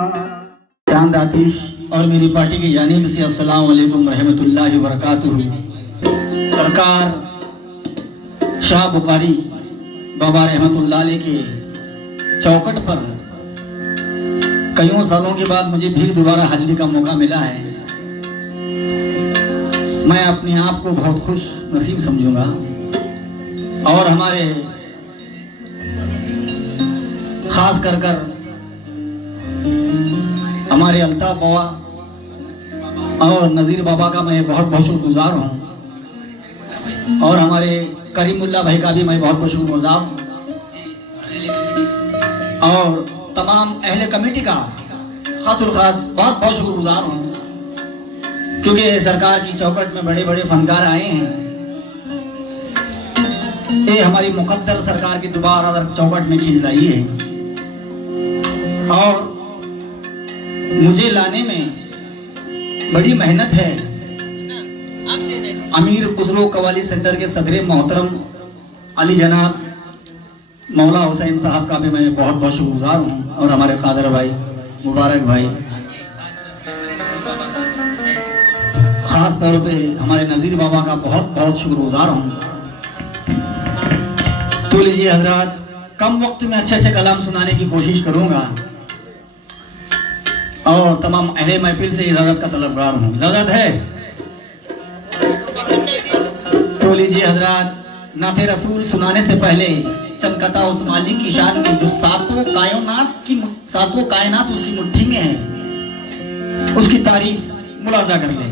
चांद आतिश और मेरी पार्टी की जानिब से अस्सलाम वालेकुम रहमतुल्लाहि व बरकातुहू। सरकार शाह बुखारी बाबा रहमतुल्लाह अलैह के चौखट पर कईयों सालों के बाद मुझे फिर दोबारा हाजिरी का मौका मिला है। मैं अपने आप को बहुत खुश नसीब समझूंगा और हमारे खास कर हमारे अल्ताफ बाबा और नज़ीर बाबा का मैं बहुत बहुत शुक्रगुजार हूँ और हमारे करीमुल्लाह भाई का भी मैं बहुत बहुत शुक्रगुजार हूँ और तमाम अहले कमेटी का खासुल खास बहुत बहुत शुक्रगुजार हूँ, क्योंकि सरकार की चौखट में बड़े बड़े फनकार आए हैं। ये हमारी मुकद्दर सरकार की दोबारा चौखट में खींच लाई है और मुझे लाने में बड़ी मेहनत है। अमीर खुसरो कवाली सेंटर के सदर मोहतरम अली जनाब मौला हुसैन साहब का भी मैं बहुत बहुत शुक्रगुजार हूँ और हमारे कादर भाई मुबारक भाई, खास तौर पे हमारे नज़ीर बाबा का बहुत बहुत शुक्रगुजार हूँ। तो लीजिए हजरात, कम वक्त में अच्छे अच्छे कलाम सुनाने की कोशिश करूँगा और तमाम अहले महफिल से इजाज़त का तलबगार हूँ। इजाज़त है? तो लीजिए हजरात, नाते रसूल सुनाने से पहले चमकता उस मालिक की शान में जो सातों कायनात उसकी मुट्ठी में है, उसकी तारीफ मुलाजा कर ले।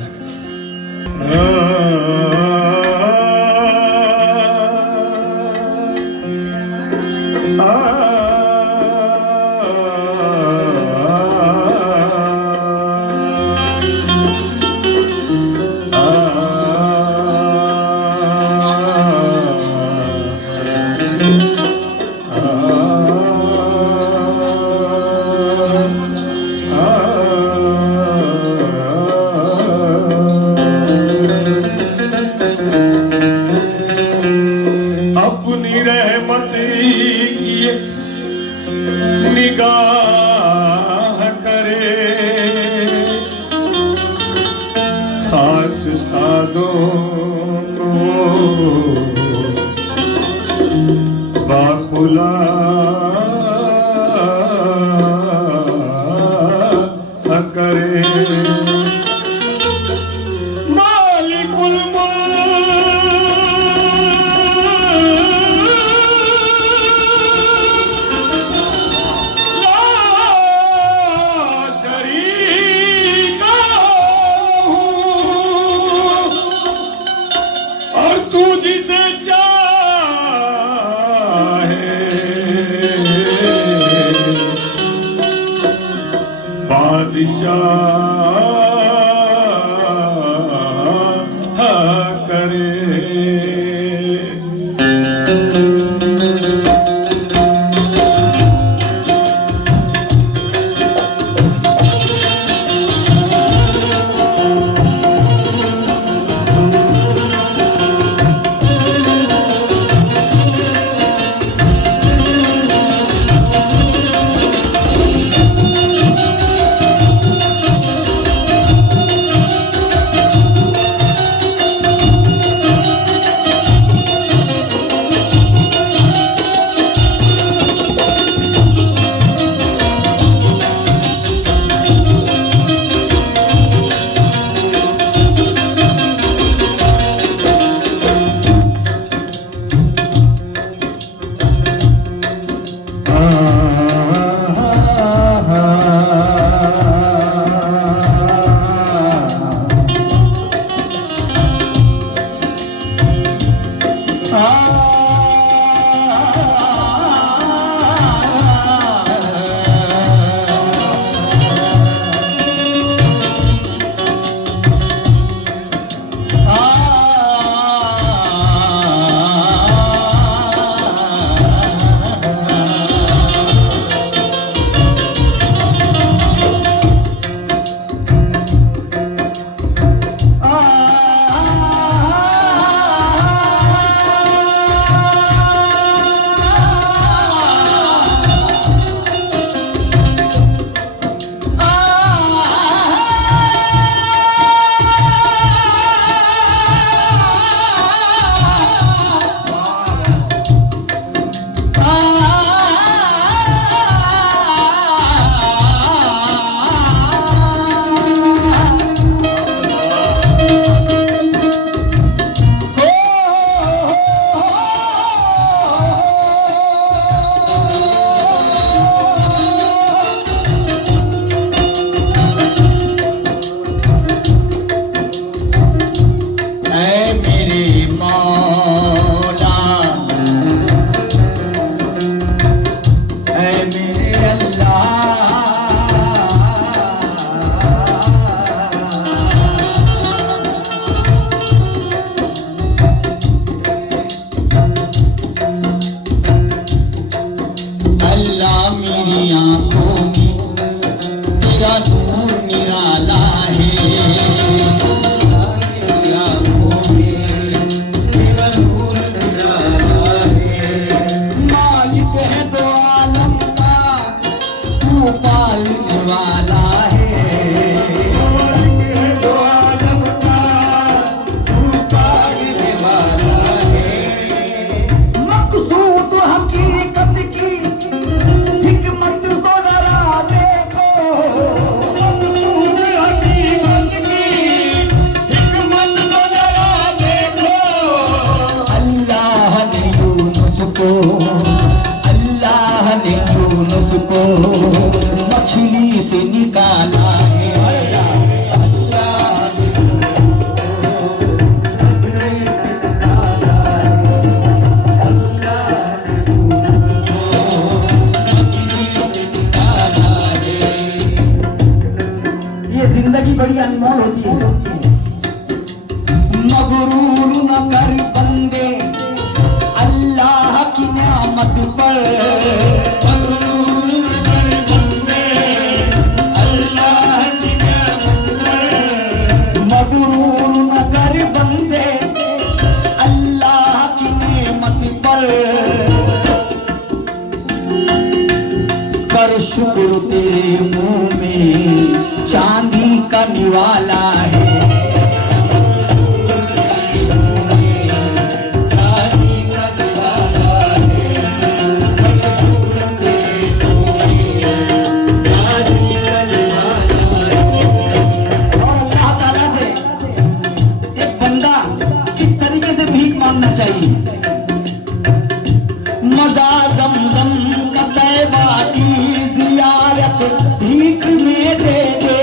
निगाह करे खाक सादों को बाखुला करे। तेरा नूर निराला है, तेरी आँखों में तेरा नूर निराला है। मालिक है दो आलम का, तू पालने वाला है, मालिक है दो आलम का, तू पालने वाला है। मकसूद हकीकत की हिकमत तो जरा देखो, मकसूद हकीकत की हिकमत तो जरा देखो। अल्लाह ने यूनुस को, अल्लाह ने यूनुस को मछली से निकाला है। अल्लाह ने ये जिंदगी बड़ी अनमोल होती है। मगरूर न कर बंदे अल्लाह की नियामत पर, मगरूर न कर बंदे अल्लाह की नियामत पर, मगरूर न कर बंदे अल्लाह की नियामत पर। कर शुक्र तेरे मुंह में चांदी का निवाला है, चांदी का निवाला है। कर शुक्र तेरे मुंह में चांदी का निवाला है। और अल्लाह ताला से एक बंदा किस तरीके से भीख मांगना चाहिए। मजा जमजम का तैबा की जियारत भीख में दे दे,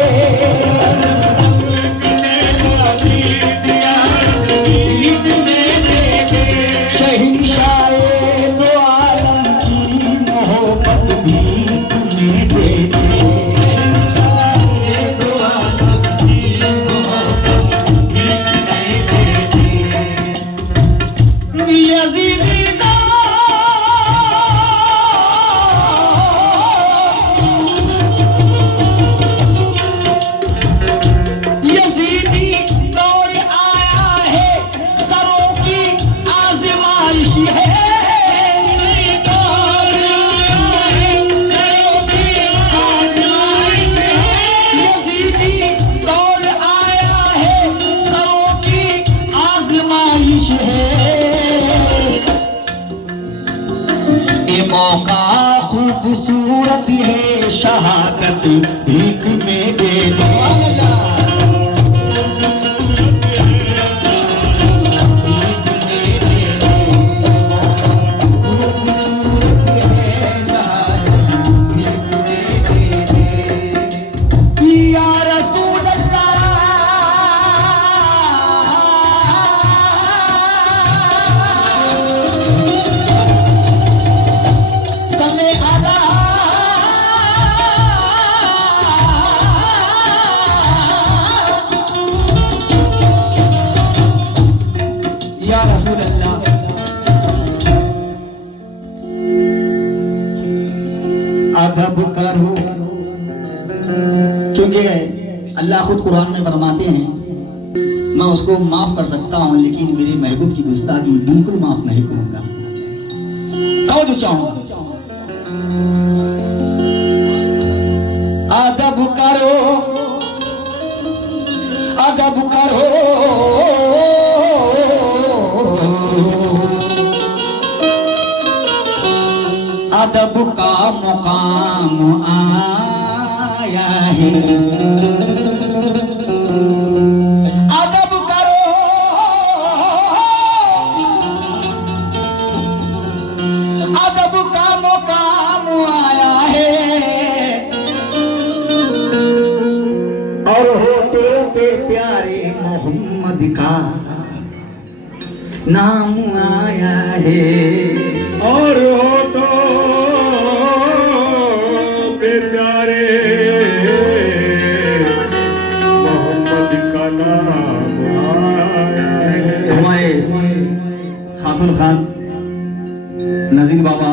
भीख में दे दे। शहंशाए दो आलम की मोहब्बत भीख में दे दे, शहंशाए दो आलम की मोहब्बत भीख में दे दे। यजीदी मौका खूबसूरत है, शहादत भीख में दे दो। या रसूल अल्लाह सल्ले अला, या रसूल अल्लाह अदब करो, क्योंकि अल्लाह खुद कुरान में फरमाते हैं मैं उसको माफ कर सकता हूं लेकिन मेरे महबूब की गुस्ताखी बिल्कुल माफ नहीं करूंगा। कहो जो चाहूंगा। अदब करो, अदब करो, अदब का मुकाम आया है। अदब करो, अदब का मुकाम आया है। और होठों पे प्यारे मोहम्मद का नाम आया है। और होठों पे प्यारे मोहम्मद का नाम आया है। हमारे खासुल खास नजीर बाबा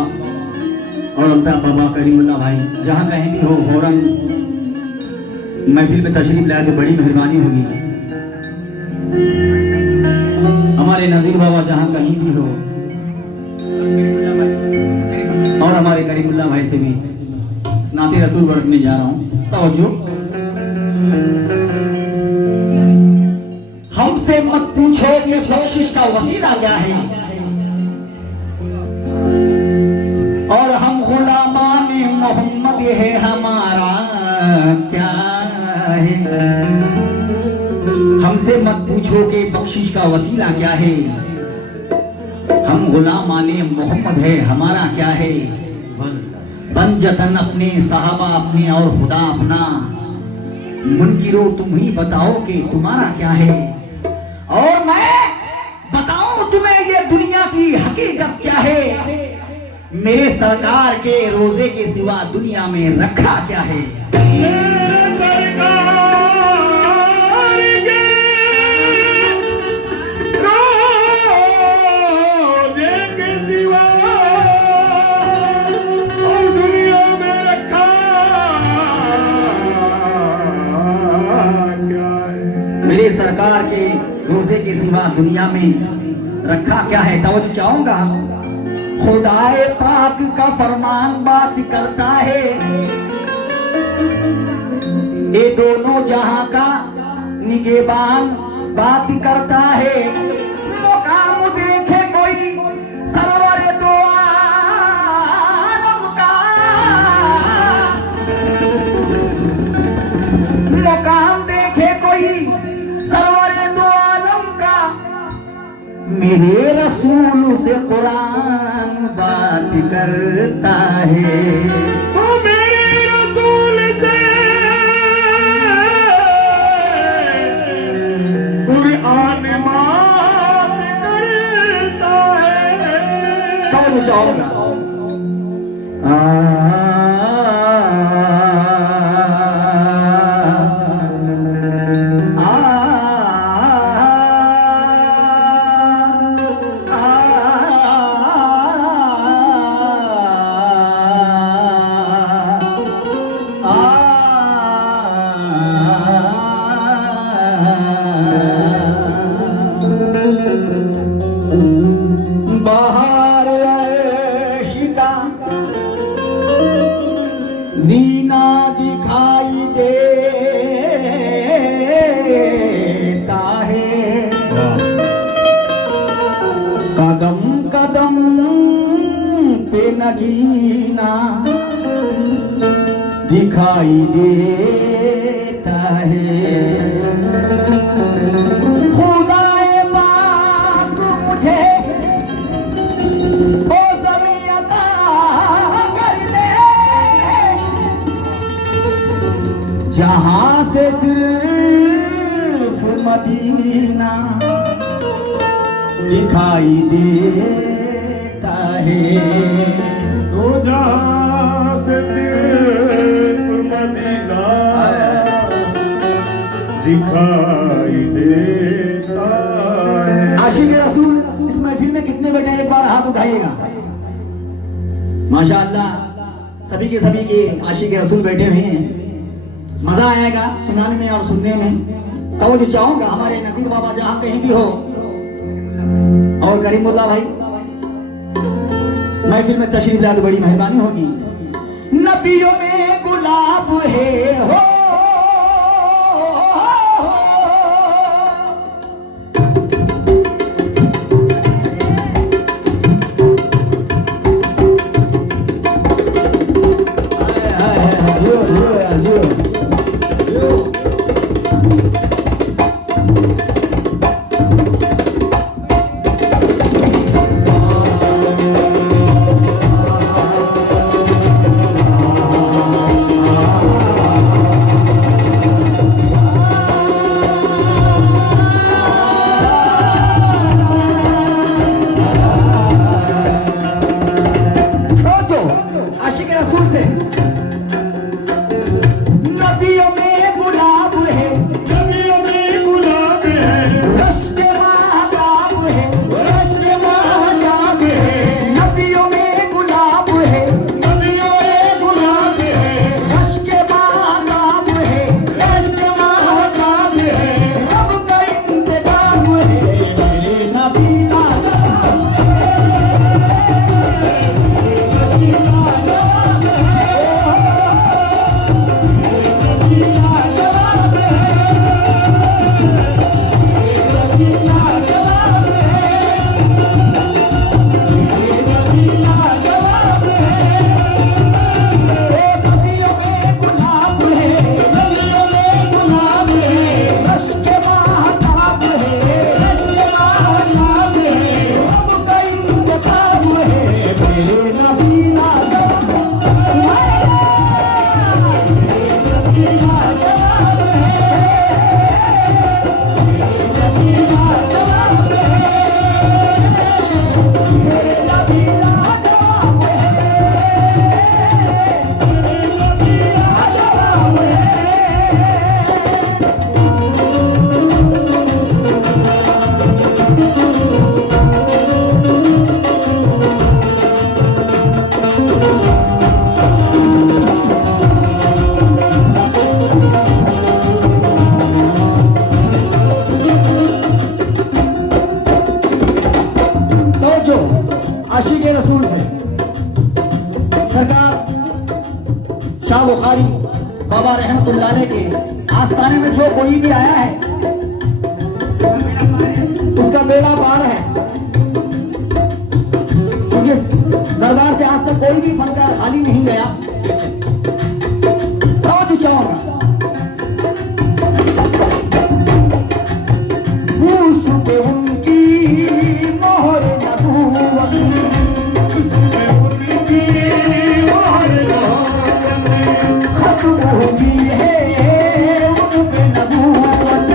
और अल्ताफ बाबा करीमुल्लाह भाई जहाँ कहीं भी हो फौरन महफिल में तशरीफ लाए तो बड़ी मेहरबानी होगी। हमारे नजीर बाबा जहां कहीं भी हो और हमारे करीमुल्लाह भाई से भी नाते रसूल को रखने जा रहा हूं। तवज्जो, हमसे मत पूछो कि बख्शिश का वसीला क्या है, और हम गुलामाने मोहम्मद है हमारा क्या है। हमसे मत पूछो कि बख्शिश का वसीला क्या है, हम गुलामाने मोहम्मद है हमारा क्या है। पंजतन अपने, साहबा अपने और खुदा अपना, मुनकिरो तुम ही बताओ कि तुम्हारा क्या है, और मैं बताऊं तुम्हें ये दुनिया की हकीकत क्या है। मेरे सरकार के रोजे के सिवा दुनिया में रखा क्या है। मेरे सरकार के रोजे के सिवा और दुनिया में रखा क्या है। मेरे सरकार के रोजे के सिवा दुनिया में रखा क्या है। तवज्जो चाहूंगा, खुदाए पाक का फरमान बात करता है, ये दोनों जहां का निगहबान बात करता है। मुकाम देखे कोई सरवर दो आलम का, मुकाम देखे कोई सरवर दो आलम का, मेरे रसूल से कुरान बात करता है। तो मेरे रसूल से कुरान बात करता है। तो चाहूंगा बाहर अर्श का जीना दिखाई देता है, कदम कदम पे नगीना दिखाई देता है। खुदाए पाक मुझे ओ ज़मीं अता कर दे, जहां से सिर्फ मदीना दिखाई देता है। तो जहां से सिर्फ मदीना दिखाई देता है। आशिक रसूल इस महफिल में कितने बैठे, एक बार हाथ उठाइएगा। माशाअल्लाह सभी के आशिक रसूल बैठे हुए हैं। मजा आएगा सुनाने में और सुनने में। तो जो चाहूंगा हमारे नजीर बाबा जहां कहीं भी हो और करीमुल्लाह भाई महफिल में तशरीफ लाए तो बड़ी मेहरबानी होगी। नबियों में गुलाब है हो, बाबा रहमतुल्लाह अलैह के आस्थाने में जो कोई भी आया है उसका बेड़ा पार है, क्योंकि दरबार से आज तक कोई भी फनकार खाली नहीं गया। तो चाहूंगा पे उनकी मोहर खत्म होगी है उन पे नबूवत,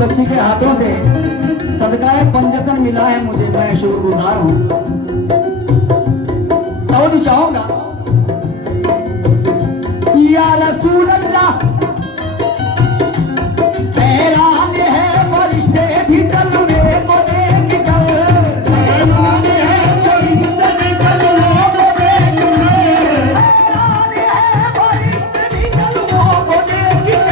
बच्ची के हाथों से सदकाए पंजतन मिला है मुझे, मैं शुक्रगुजार हूं। तो चाहूंगा या रसूल अल्लाह, हैरान है फरिश्ते भी कलमे को देख कर, हैरान है फरिश्ते भी कलमों को देख कर, हैरान है फरिश्ते भी कलमों को देख कर,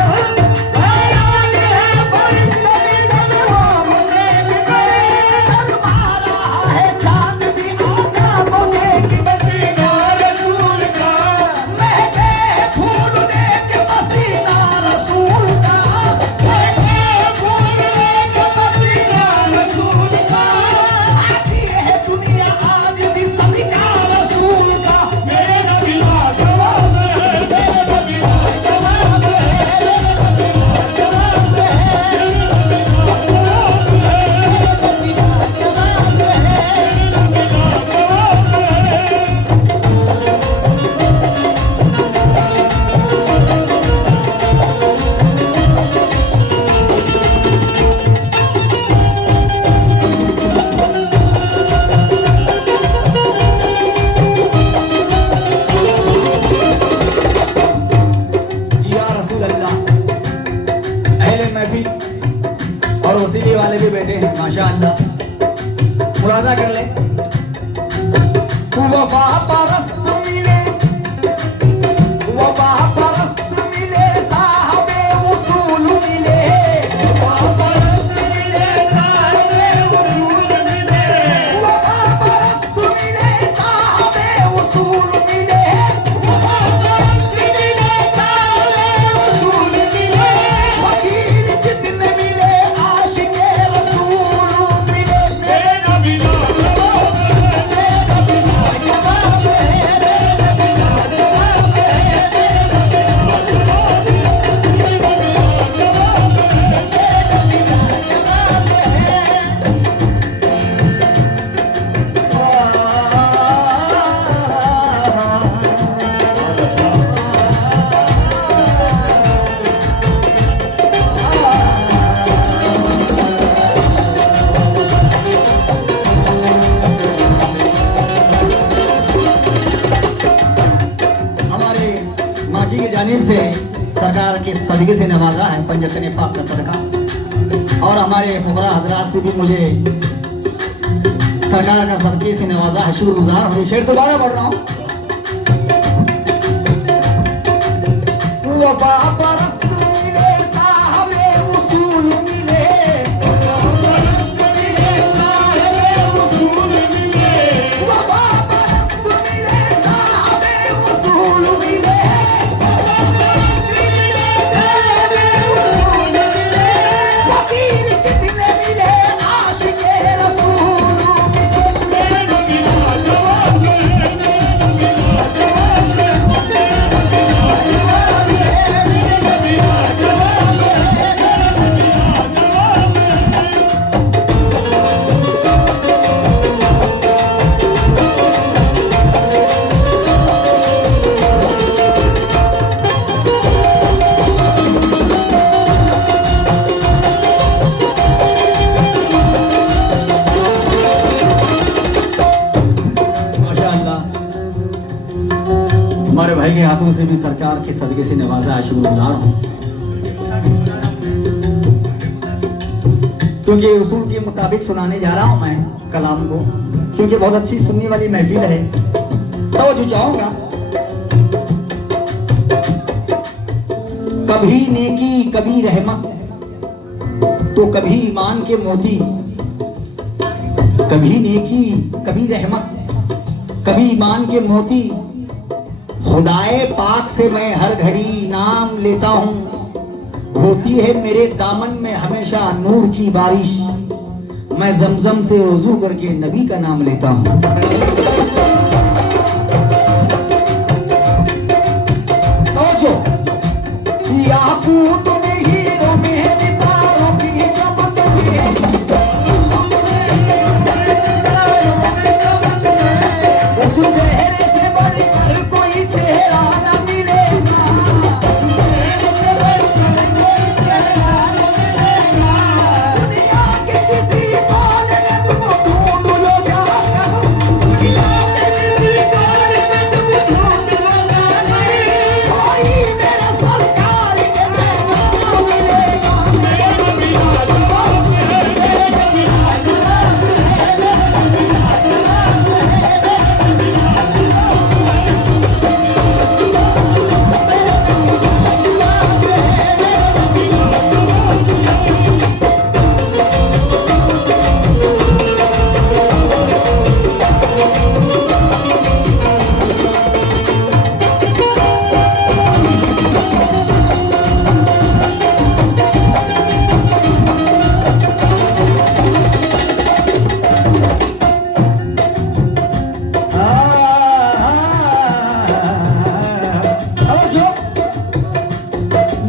वसीले वाले भी बैठे हैं माशाअल्लाह, मुलाजा कर ले। वफा परस्त मिले, वफा परस्त मिले, साहबे उसूल मिले, वफा परस्त मिले, साहबे उसूल मिले, वफा परस्त मिले, साहबे उसूल मिले, वफा परस्त मिले, साहबे उसूल मिले, फकीर जितने मिले आशिके रसूल मिले, मेरे नबी जानिब से सरकार के सदके से नवाजा है पंजतन पाक का सदका, और हमारे फुकरा हजरात से भी मुझे सरकार का सदके से नवाजा है, शुक्रगुजार हूँ। शेर दोबारा पढ़ रहा हूँ। वफा परस्त मिले, साहबे उसूल मिले, वफा परस्त मिले, साहबे उसूल मिले, फकीर जितने मिले आशिके रसूल मिले, हमारे भाई के हाथों से भी सरकार के सदके से नवाजा है, शुक्रगुजार हूँ। क्योंकि उसूल के मुताबिक सुनाने जा रहा हूँ मैं कलाम को, क्योंकि बहुत अच्छी सुनने वाली महफिल है। तो जो चाहूंगा, कभी नेकी कभी रहमत तो कभी ईमान के मोती, कभी नेकी कभी रहमत कभी ईमान के मोती, खुदाए पाक से मैं हर घड़ी नाम लेता हूँ, होती है मेरे दामन में हमेशा नूर की बारिश, मैं जमजम से वुजू करके नबी का नाम लेता हूँ। तो जो याकूत में हीरो में सितारों की चमक में, उस चेहरे से बढ़कर कोई चेहरा न मिलेगा, दुनिया के किसी कोने में तुम ढूंढ लो जाकर, दुनिया के किसी कोने में तुम ढूंढ लो जाकर, कोई मेरे सरकार के जैसा न मिलेगा।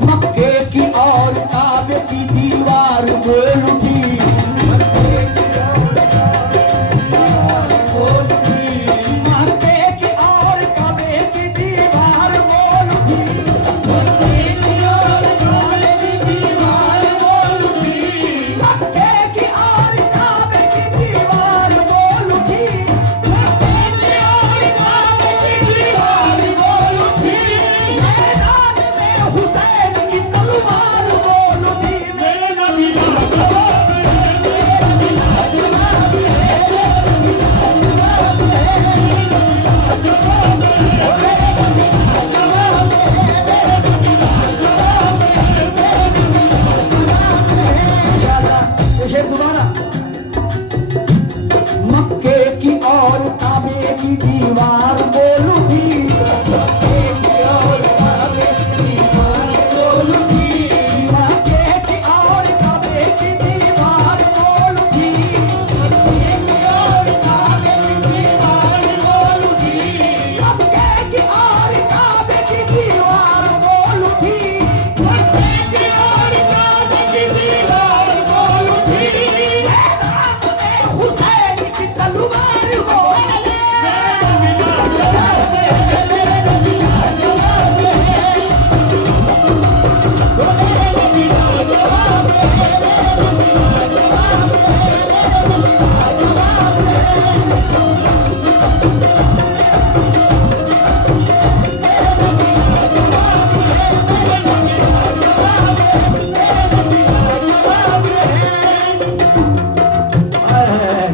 मक्के की और काबे की दीवार बोल उठी, मक्के की और काबे की दीवार बोल उठी, मक्के की और काबे की दीवार बोल उठी, मक्के की और काबे की दीवार बोल उठी, मक्के की और काबे की दीवार बोल उठी, मैदान में हुसैन की तलवार बोल उठी, मेरे नबी का जवाब दोबारा। मक्के की और काबे की दीवार बोल उठी, मक्के की और काबे की दीवार बोल उठी, मक्के की और काबे की दीवार बोल उठी, मक्के की और काबे की दीवार बोल उठी, मक्के की और काबे की दीवार बोल उठी, मक्के की और काबे की दीवार बोल उठी, मैदान में हुसैन की तलवार बोल उठी।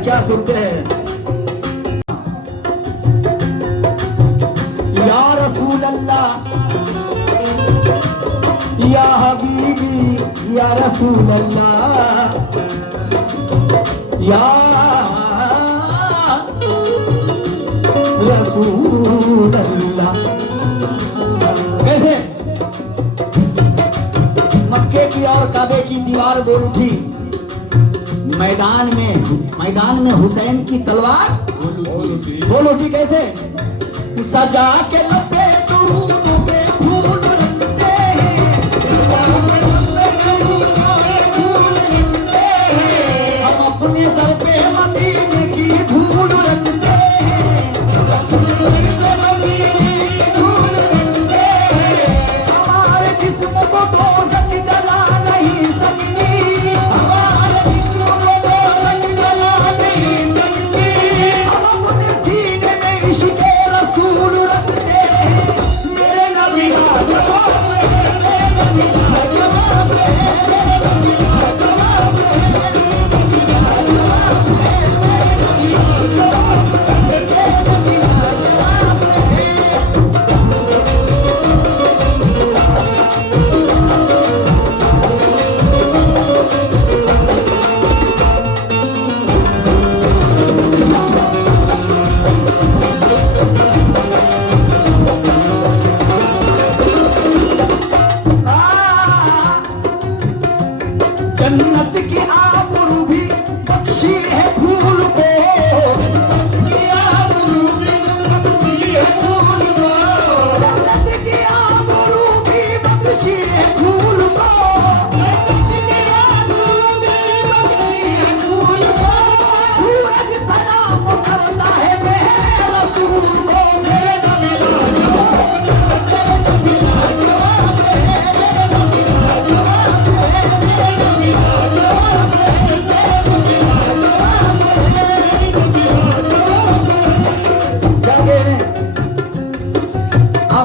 क्या सुनते हैं? या रसूल अल्लाह, या हबीबी, या रसूल अल्लाह, या रसूल अल्लाह। कैसे? मक्के की और काबे की दीवार बोल उठी, मैदान में हुसैन की तलवार बोल उठी। कैसे? सजा के लपे दुरूद पे फूल रखते हैं, हम अपने सर पे मदीने की धूल रखते हैं, हमारे जिस्म को दोज़ख जला नहीं सकती, हमारे जिस्म को दोज़ख जला नहीं सकती, हम अपने सीने में इश्क़ रसूल रखते हैं।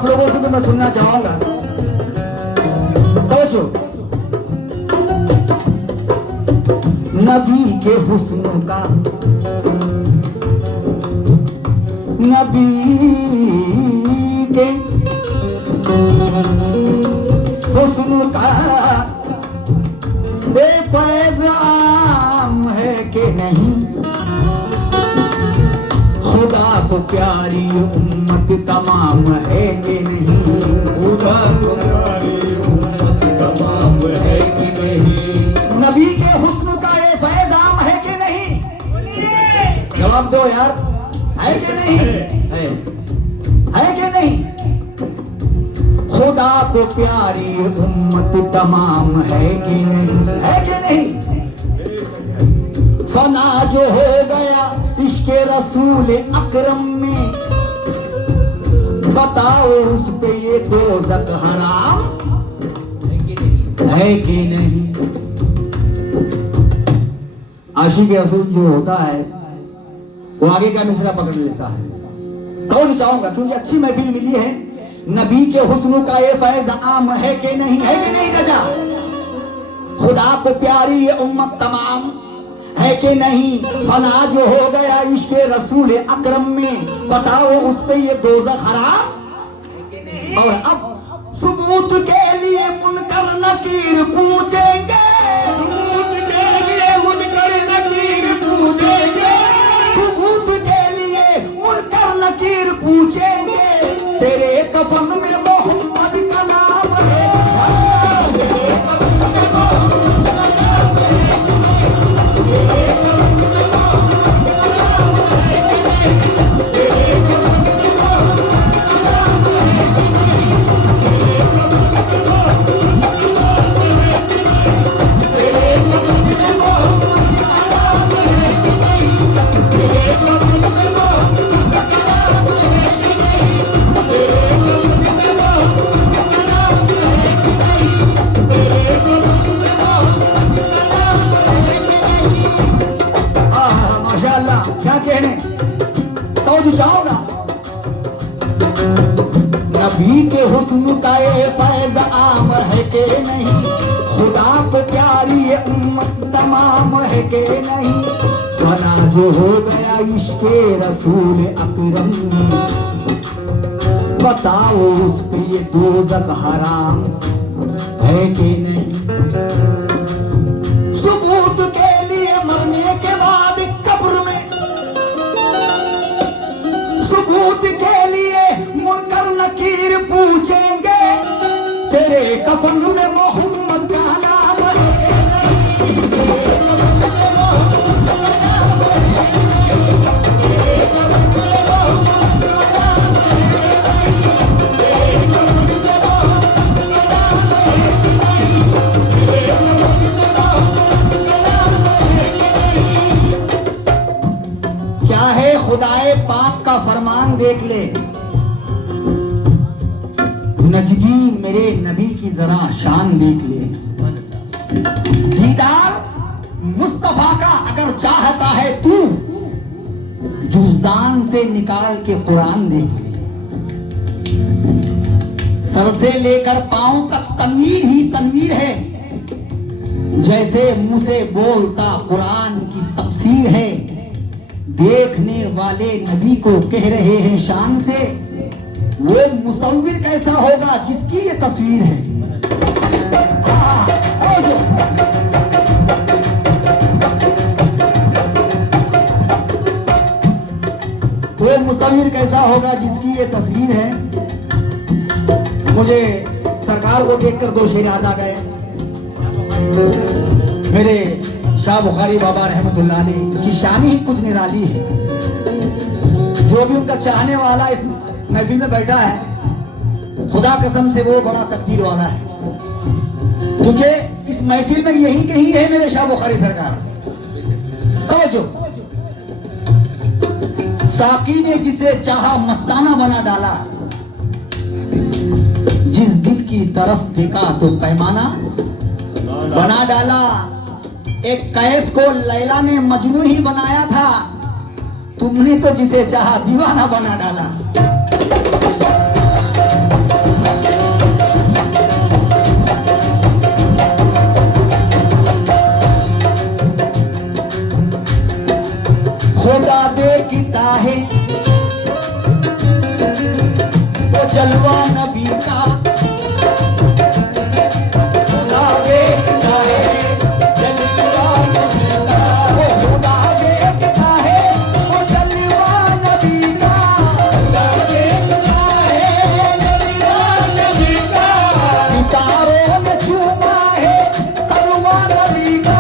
आप लोगों से भी मैं सुनना चाहूंगा। तो नबी के हुस्न का, नबी के हुस्न का बेफैज़ आम है कि नहीं, खुदा को प्यारी उम्मत तमाम है कि नहीं, खुदा को प्यारी उम्मत तमाम है कि नहीं, नबी के हुस्न का ये फैज़ आम है कि नहीं? जवाब दो यार, है कि नहीं? है कि नहीं? खुदा को प्यारी उम्मत तमाम है कि नहीं, है कि नहीं? फना जो हो गया इश्क़ रसूल अकरम में, बताओ उस पे ये दोज़ख हराम है कि नहीं? आशिक़ रसूल जो होता है वो आगे का मिसरा पकड़ लेता है। कौन चाहूंगा क्योंकि अच्छी महफिल मिली है। नबी के हुस्न का ये फैज़ आम है कि नहीं, है कि नहीं चाचा? खुदा को प्यारी ये उम्मत तमाम है कि नहीं, फना जो हो गया इश्क़ रसूल अकरम में, बताओ उस पे ये दोज़ख हराम। और अब सबूत के लिए मुनकर नकीर पूछेंगे, सबूत के लिए मुनकर नकीर पूछेंगे, सबूत के लिए मुनकर नकीर पूछेंगे, तेरे कफन में मोहम्मद का नाम है, माशाअल्लाह क्या कहने। तो जो चाहोगा नबी के हुस्न का ये फैज़ आम है कि नहीं, खुदा को प्यारी ये उम्मत तमाम है कि नहीं, फना जो हो गया इश्क़ रसूल अकरम में, बताओ उस पे ये दोज़ख हराम है कि नहीं। सबूत के लिए मरने के बाद कब्र में, सबूत के लिए मुनकर नकीर पूछेंगे, तेरे कफन में मोहम्मद का नाम है कि क्या है खुदाए पाक का फरमान देख ले, नजदी मेरे नबी की जरा शान देख ले, दीदार मुस्तफा का अगर चाहता है तू, जुज़दान से निकाल के कुरान देख ले, सर से लेकर पांव तक तनवीर ही तनवीर है, जैसे मुंह से बोलता कुरान की तफसीर है, देखने वाले नबी को कह रहे हैं शान से, वो मुसव्विर कैसा होगा जिसकी ये तस्वीर है। वो मुसव्विर कैसा होगा जिसकी ये तस्वीर है। मुझे सरकार को देखकर दो शेर याद आ गए। मेरे शाह बुखारी बाबा रहमतुल्लाह अलैह की शान ही कुछ निराली है। जो भी उनका चाहने वाला इस महफिल में बैठा है, खुदा कसम से वो बड़ा तकदीर वाला है, क्योंकि इस महफिल में यही कहीं है मेरे शाह बुखारी सरकार। तो साकी ने जिसे चाहा मस्ताना बना डाला, जिस दिल की तरफ देखा तो पैमाना बना डाला। एक कैस को लैला ने मजनू ही बनाया था, तुमने तो जिसे चाहा दीवाना बना डाला। जलवा नबी का खुदा देखता है, जलवा नबी का वो खुदा देखता है, वो जलवा नबी का खुदा देखता है, जलवा नबी का सितारों में छुपा है तलवा नबी का,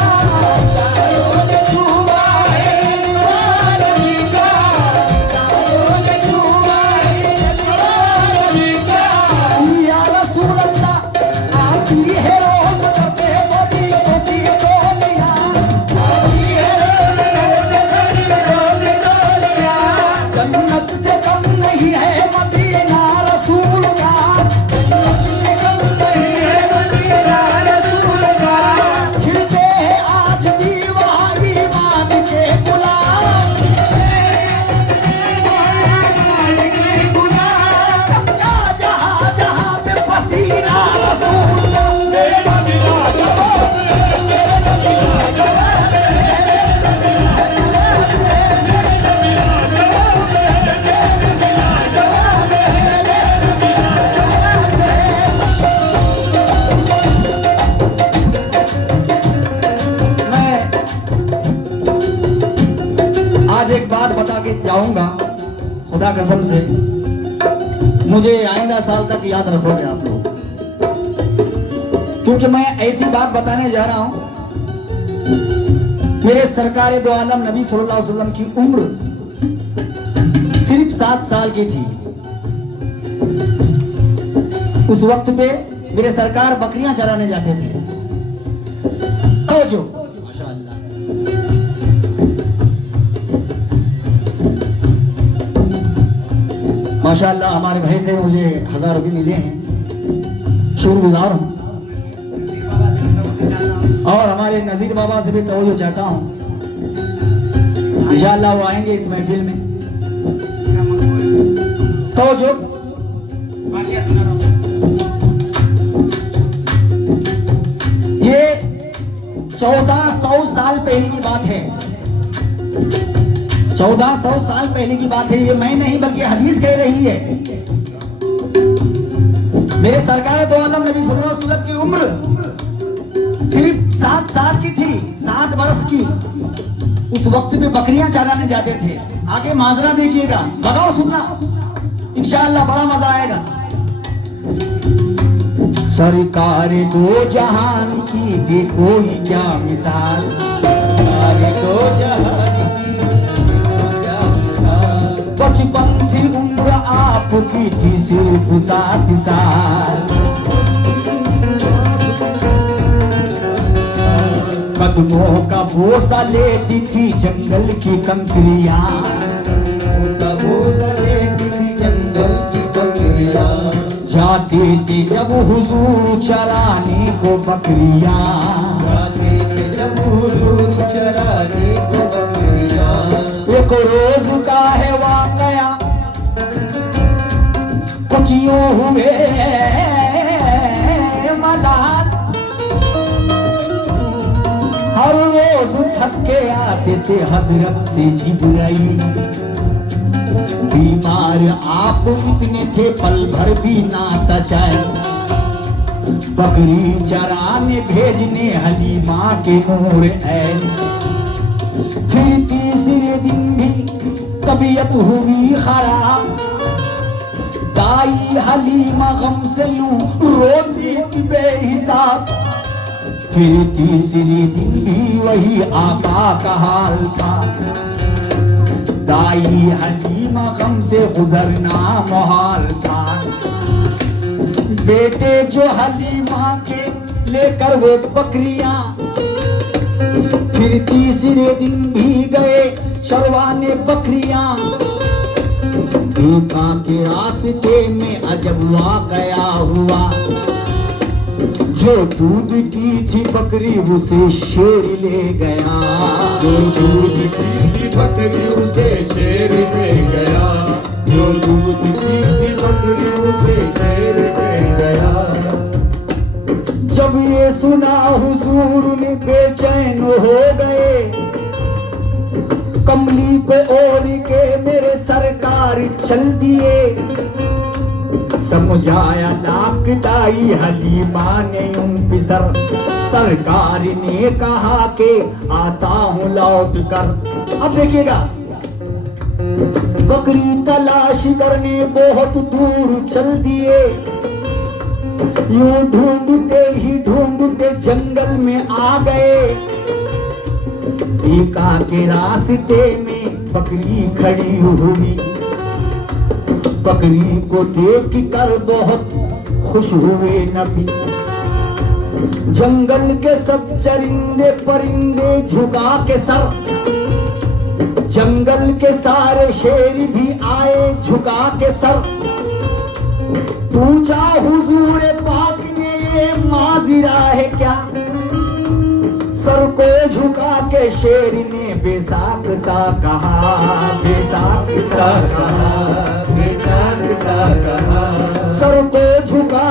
सितारों में छुपा है तलवा नबी का, सितारों में छुपा है तलवा नबी का। या रसूल अल्लाह आती है रोज पे बड़ी बड़ी टोलियां, आती है रोज टोलियां, जन्नत से कम नहीं है मदीना रसूल का, जन्नत से कम नहीं है मदीना रसूल का। खिलते हैं आज भी वहाँ ईमान के गुलाब, जहाँ जहाँ पे पसीना रसूल का, मेरा बिना जवाब, मेरा बिना जवाब, मैं आज एक बात बता के जाऊंगा, खुदा कसम से मुझे आइंदा साल तक याद रखोगे आप लोग, क्योंकि मैं ऐसी बात बताने जा रहा हूं। मेरे सरकार दो आलम नबी सल्लल्लाहु अलैहि वसल्लम की उम्र सिर्फ 7 साल की थी। उस वक्त पे मेरे सरकार बकरियां चराने जाते थे। तो जो माशाअल्लाह माशाअल्लाह हमारे भाई से मुझे 1000 रुपये मिले हैं, शुक्रगुजार हूँ। और हमारे नजीर बाबा से भी तवज्जो चाहता हूँ, इंशाअल्लाह वो आएंगे इस महफिल में। तवज्जो ये 1400 साल पहले की बात है, 1400 साल पहले की बात है। ये मैं नहीं बल्कि हदीस कह रही है। मेरे सरकार दो आलम नबी सल्लल्लाहु अलैहि वसल्लम की उम्र सिर्फ 7 साल की थी, 7 बरस की। उस वक्त पे बकरियां चराने जाते थे। आगे माजरा देखिएगा, लगाओ सुनना, इंशाअल्लाह बड़ा मजा आएगा। सरकार दो जहान की देखो ही क्या मिसाल, सरकार दो जहान की देखो क्या मिसाल। 55 थी उम्र आपकी थी सिर्फ 7 साल, कदमों का बोसा लेती थी जंगल की कंकरियां, का बोसा लेती थी जंगल की कंकरियां। जाते थे जब हुजूर चराने को बकरियां, जाते थे जब हुजूर चराने को बकरियां। एक रोज का है वाकया कुछ यूं हुए मलाल, हर रोज थक के आते थे हजरत से जिब्राइल। बीमार आप इतने थे पल भर भी ना तचाए, बकरी चराने भेजने हलीमा के नूर ऐन। फिर तीसरे दिन भी तबीयत हुई खराब, दाई हलीमा गम से यूं रोती थी बेहिसाब। फिर तीसरे दिन भी वही आका का हाल था, दाई हलीमा गम से गुजरना मुहाल था। बेटे जो हलीमा के लेकर वो बकरियां, फिर तीसरे दिन भी गए चरवाने बकरियां। देखा के रास्ते में अजब वाकया हुआ, जो दूध की थी बकरी उसे शेर ले गया, जो दूध की थी बकरी उसे शेर ले गया, जो दूध की थी बकरी उसे शेर ले गया। जब ये सुना हुजूर ने बेचैन हो गए, कमली को ओढ़ के मेरे सरकार चल दिए। सब समझाया लाकदाई हलीमा ने यूं पिसर, सरकार ने कहा कि आता हूं लौट कर। अब देखिएगा, बकरी तलाश करने बहुत दूर चल दिए, यूं ढूंढते ही ढूंढते जंगल में आ गए। देखा के रास्ते में बकरी खड़ी हुई, बकरी को देख कर बहुत खुश हुए नबी। जंगल के सब चरिंदे परिंदे झुका के सर, जंगल के सारे शेर भी आए झुका के सर। पूछा हुजूर पाक ने ये माजिरा है क्या? सर को झुका के शेर ने बेसाख्ता कहा, बेसाख्ता कहा, बेसाख्ता कहा। सर को झुका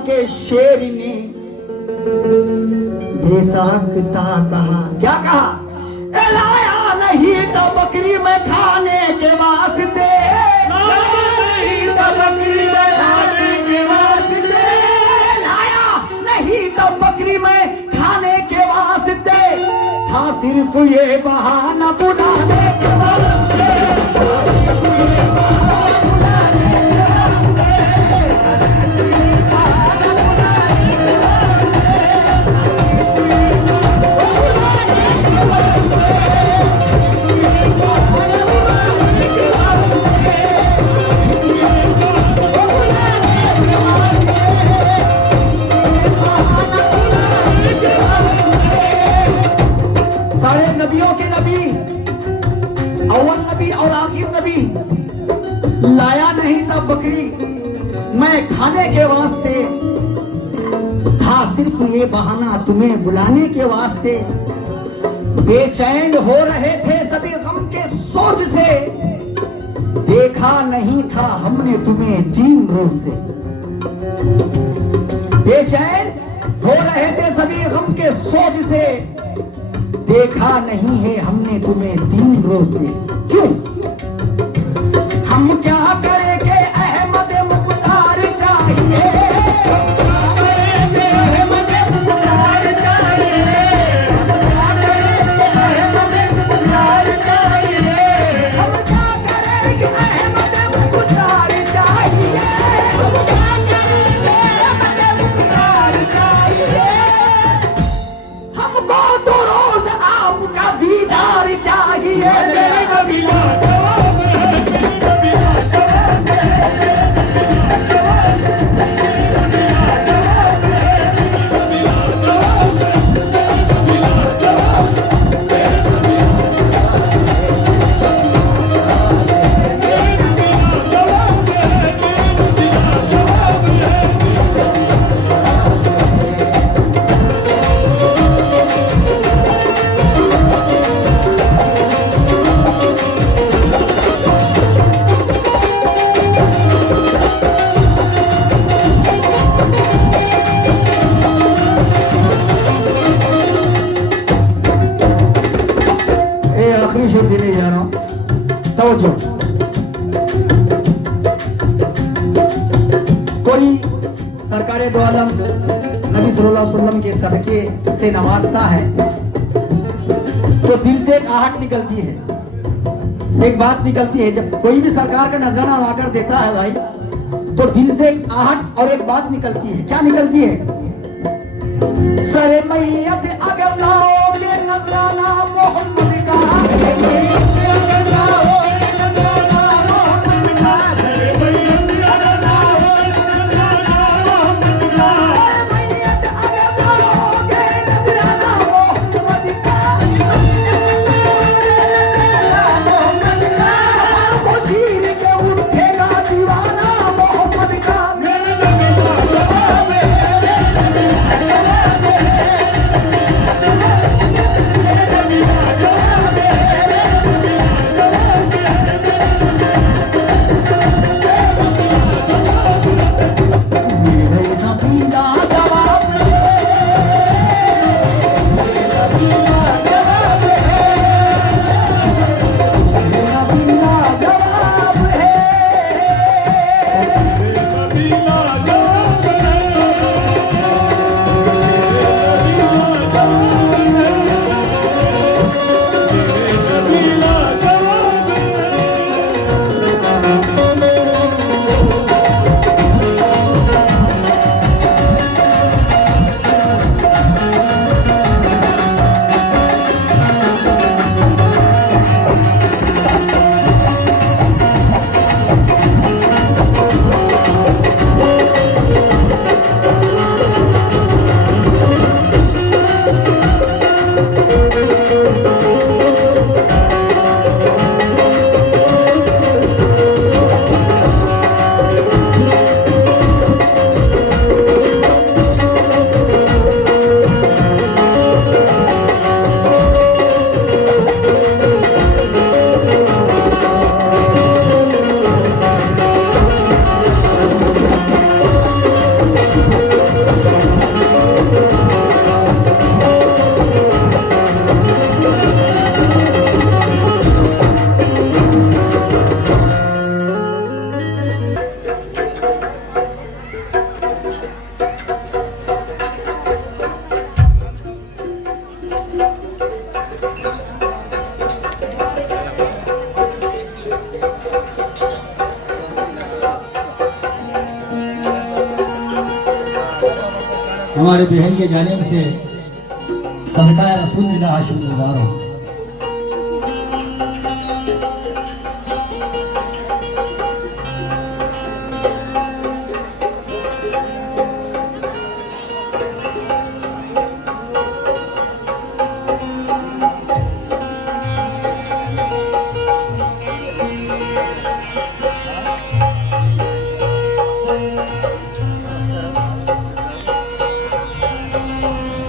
के शेर ने बेसाख्ता कहा। क्या कहा? लाया नहीं तो बकरी में खाने के वास्ते, लाया नहीं तो बकरी में खाने के वास्ते, लाया नहीं तो बकरी में खाने के वास्ते, था सिर्फ ये बहाना बुलाने के वास्ते, था सिर्फ ये बहाना बुलाने के वास्ते। सारे नबियों के नबी, अव्वल नबी और आखिर नबी, लाया नहीं था बकरी मैं खाने के वास्ते, था सिर्फ ये बहाना तुम्हें बुलाने के वास्ते। बेचैन हो रहे थे सभी गम के सोच से, देखा नहीं था हमने तुम्हें 3 रोज से। बेचैन हो रहे थे सभी गम के सोच से, देखा नहीं है हमने तुम्हें 3 रोज से। क्यों? हम क्या करें कि अहमद मुख्तार चाहिए, आखिरी शेर देने जा रहा हूं, तवज्जो। कोई सरकारे दो आलम नबी सल्लल्लाहु अलैहि वसल्लम के सदके से नवाजता है तो दिल से एक आहट निकलती है, एक बात निकलती है। जब कोई भी सरकार का नजराना लाकर देता है भाई, तो दिल से एक आहट और एक बात निकलती है। क्या निकलती है? सरे मैयत अगर लाओगे नजराना मोहम्मद का, हमारे बहन के जानिब से सदका रसूलुल्लाह शुक्रगुजार हूँ।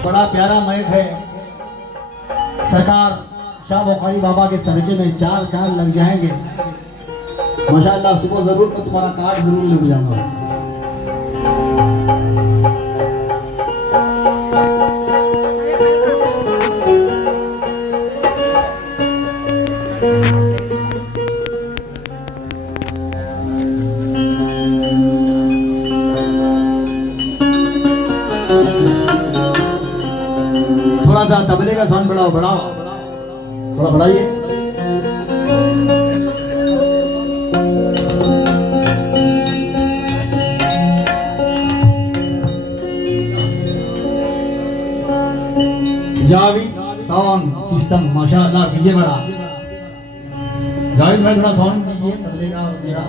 बड़ा प्यारा महक है। सरकार शाह बुखारी बाबा के सदके में 4 चांद लग जाएंगे। माशाअल्लाह सुबह जरूर मैं तुम्हारा कार्ड जरूर ले जाऊंगा। थोड़ा सा तबले का साउंड बढ़ाओ, थोड़ा बढ़ाइए। जावेद साउंड सिस्टम माशाअल्लाह डीजे बड़ा। जावेद भाई थोड़ा साउंड दीजिए तबले का और मेरा।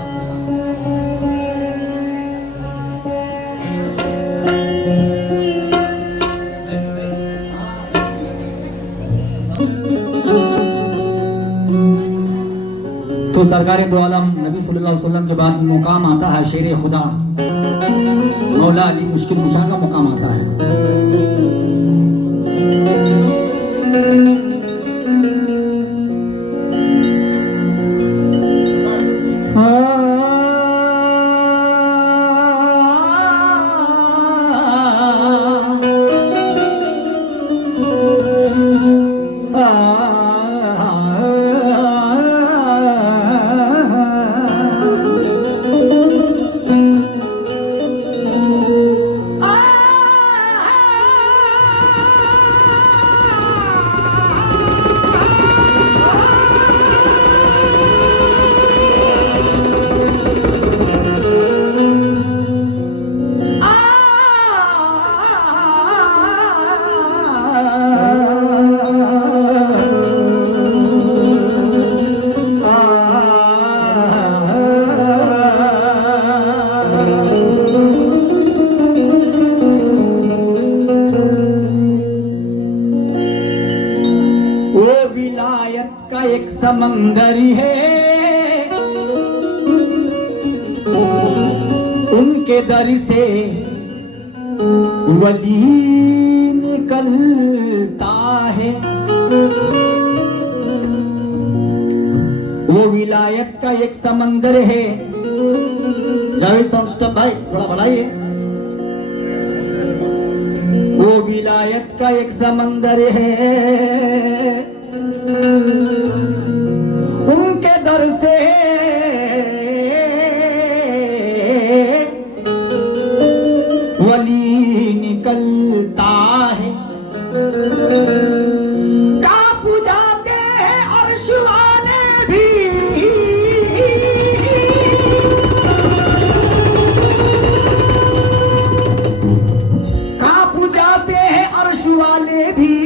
तो सरकार दो आलम नबी सल्लल्लाहु अलैहि वसल्लम के बाद मुकाम आता है शेर खुदा मौला अली मुश्किल कुशा का मुकाम आता है। समंदरी है उनके दर से वली निकलता है। वो विलायत का एक समंदर है। जावेद साउंड सिस्टम भाई थोड़ा बढ़ाइए। वो विलायत का एक समंदर है उनके दर से वली निकलता है। कांप जाते हैं अर्श वाले भी कांप जाते हैं अर्श वाले भी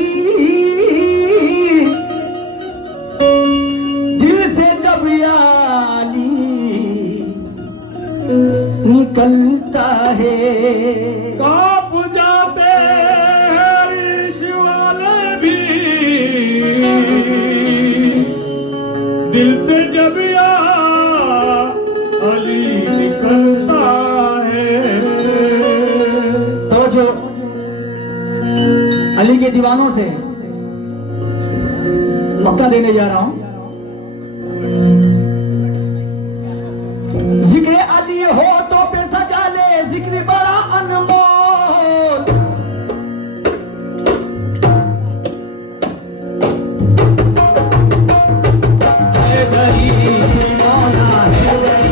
निकलता है। कांप जाते हैं ऋष वाले भी दिल से जब या अली निकलता है। तो जो अली के दीवानों से मक्का देने जा रहा हूं। जिक्र अली हो तो पे सजा ले जिक्र बड़ा अनमोल। है दरी मौला है दरी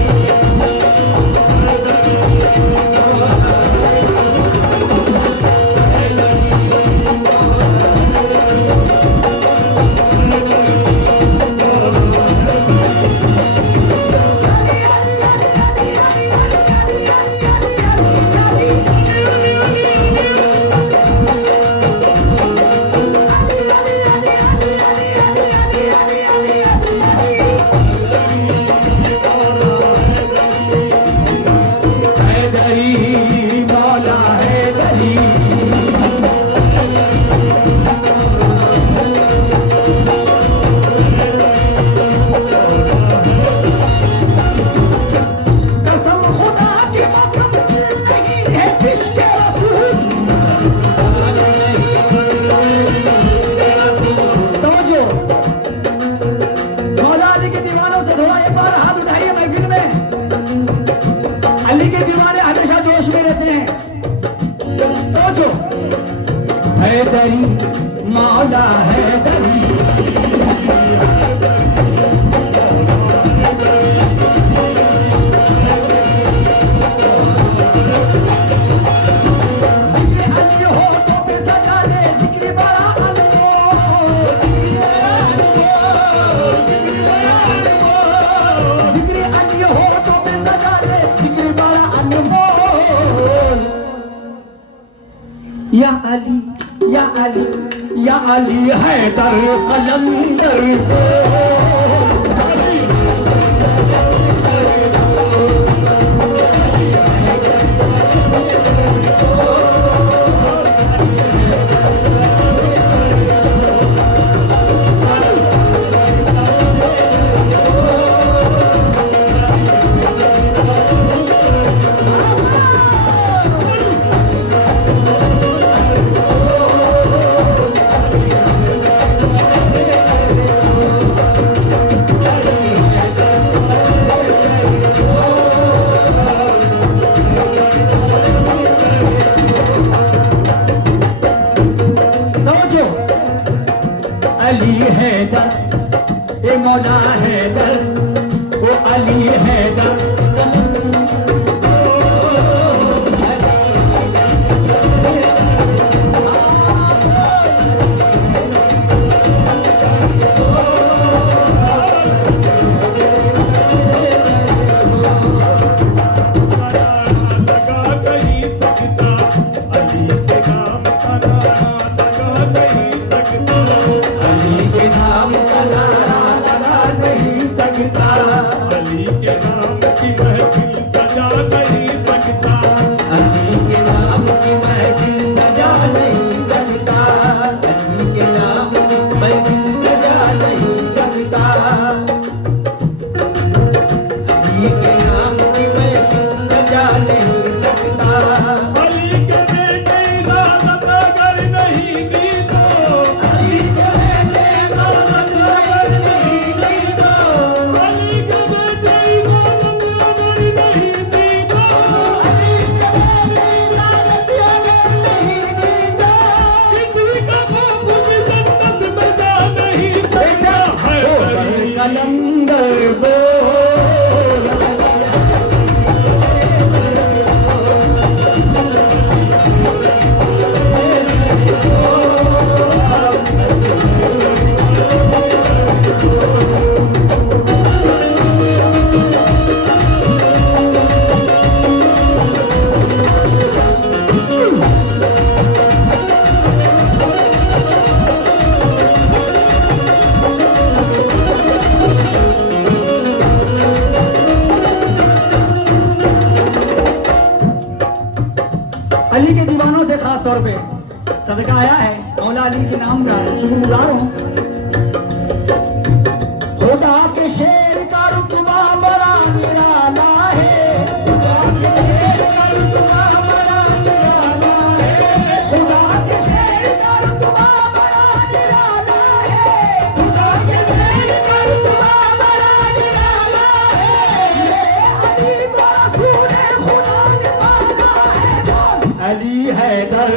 हैदरी मौला हैदरी या अली या अली या अली हैदर कलंदर अली हैदर ए मौला हैदर ओ अली हैदर अली के नाम की महफिल सजा नहीं सकता। अली के नाम की महफिल सजा नहीं सकता। अली के नाम की महफिल सजा नहीं सकता। अली के नाम की महफिल सजा नहीं सकता। अली के बेटे इजाजत अगर नहीं दी तो, अली के बेटे इजाजत अगर नहीं दी तो, अली के बेटे इजाजत अगर नहीं दी तो, अली के बेटे इजाजत अगर नहीं दी तो, किसी का बाप भी जन्नत में जा नहीं सकता। हैदरी कलंदर बोल अली के दीवानों से खास तौर पे सदका आया है। मौला अली के नाम का शुक्रगुजार हूँ। खुदा के शेर का रुतबा बड़ा निराला है। खुदा के शेर का रुतबा बड़ा निराला है। खुदा के शेर का रुतबा बड़ा निराला है। खुदा के शेर का रुतबा बड़ा निराला है। ये अली को रसूल खुदा ने पाला है। अली हैदर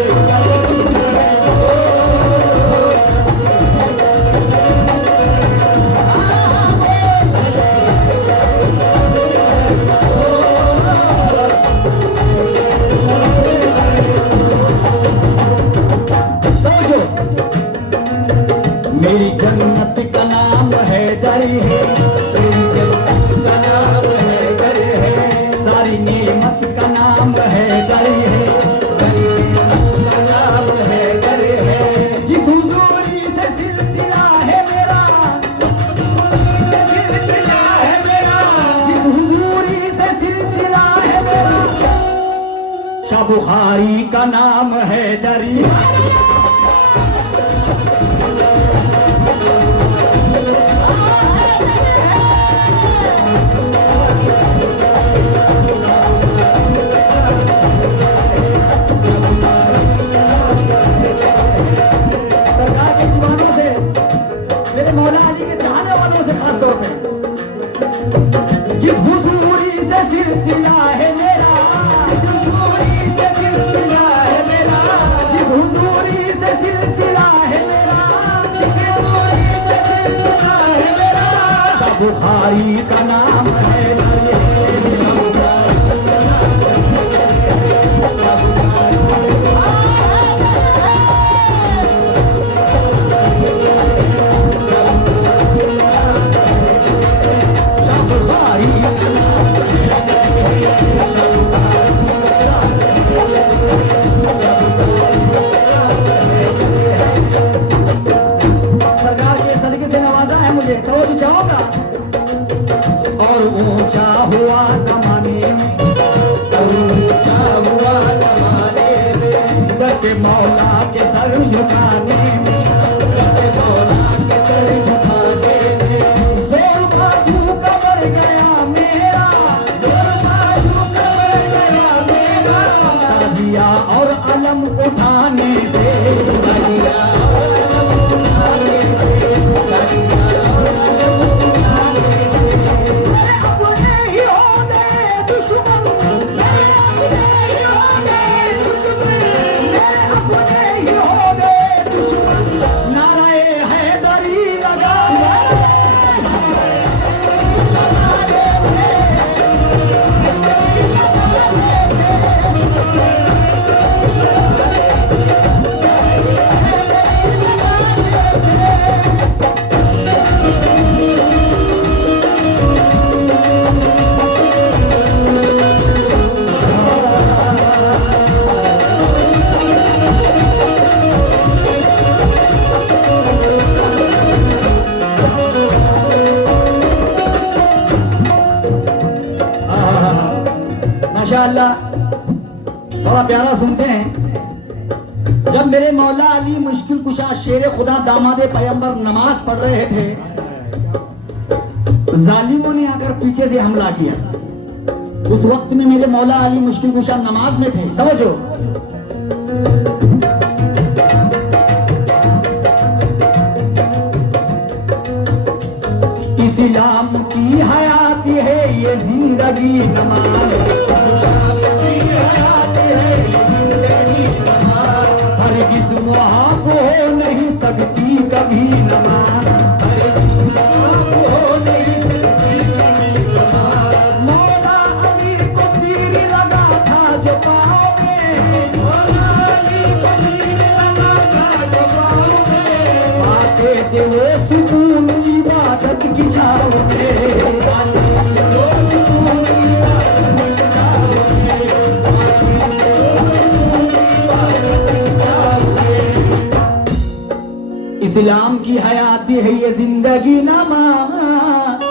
मेरी जन्नत का नाम हैदरी है। मेरी जन्नत का नाम हैदरी है। सारी नेमत का नाम हैदरी है। सारी नेमत का नाम हैदरी है। जिस हुजूरी से सिलसिला है मेरा, सिलसिला है मेरा, जिस हुजूरी से सिलसिला है मेरा, शाह बुखारी का नाम हैदरी है। सरकार के दीवानों से, मेरे मौला अली के चाहने वालों से खास तौर पे, जिस हुजूरी से सिलसिला है मेरा, जिस हुजूरी से सिलसिला है मेरा, जिस हुजूरी से सिलसिला बुखारी का नाम है सरकार के सदके से नवाजा है मुझे तो वो चाहूंगा। और ऊंचा हुआ जमाने में, ऊंचा हुआ जमाने में, बटे मौला के सर झुकाने में, बटे मौला के सर झुकाने में, जोर बाजू का बढ़ गया मेरा, जोर बाजू का बढ़ गया मेरा, ताजिया और अलम उठाने से, ताजिया और अलम उठाने से, ताजिया और अलम उठाने से, मेरे अपने ही होने दुश्मन, मेरे अपने ही होने दुश्मन, मेरे अपने ही होने दुश्मन, नाराए हैदरी लगा माशाअल्लाह, बड़ा प्यारा सुनते हैं। जब मेरे मौला अली मुश्किल कुशा शेर खुदा दामादे पैगंबर नमाज पढ़ रहे थे, जालिमों ने आकर पीछे से हमला किया। उस वक्त में मेरे मौला अली मुश्किल कुशा नमाज में थे। तवज्जो, इस्लाम की हयाती है ये जिंदगी नमाज, हरगिज़ मुआफ़ हो नहीं सकती कभी नमाज, मौला अली को तीर लगा था जो पाँव में, मौला अली को तीर लगा था जो पाँव में, पाते थे वो सुकून इबादत की छाँव में, इस्लाम की हयाती है ये जिंदगी नमाज,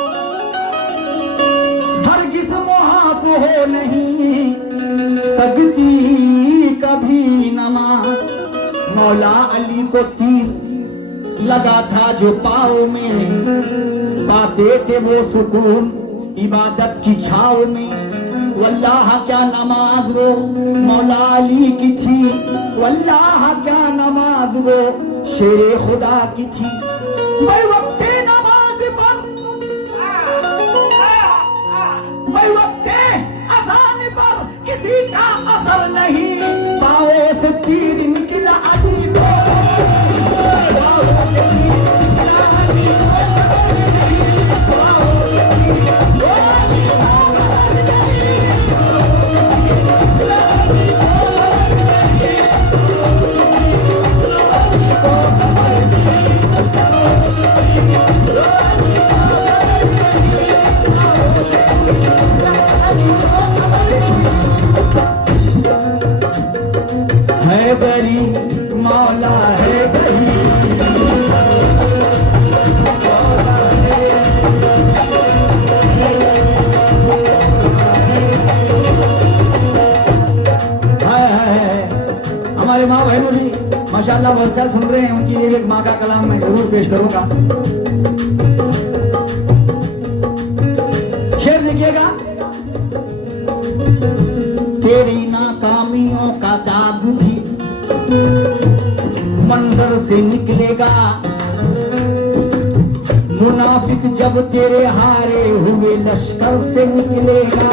हरगिज़ मुआफ़ हो नहीं सकती कभी नमाज, मौला अली को तीर लगा था जो पाँव में, पाते थे वो सुकून इबादत की छाँव में। वल्लाह क्या नमाज वो मौला अली की थी, वल्लाह क्या नमाज वो शेरे खुदा की थी। मैं वक्ते नमाज पर, मैं वक्ते अज़ान पर किसी का असर नहीं, पाँवों से तीर निकला अली को, पाँवों से तीर निकला अली को, पाँवों से तीर है बरी मौला है बरी, हमारे माँ बहनों भी माशाअल्लाह बहुत अच्छा सुन रहे हैं। उनके लिए एक माँ का कलाम मैं जरूर पेश करूंगा। शेर देखिएगा, तेरी नाकामियों का दाग भी मंजर से निकलेगा, मुनाफिक जब तेरे हारे हुए लश्कर से निकलेगा,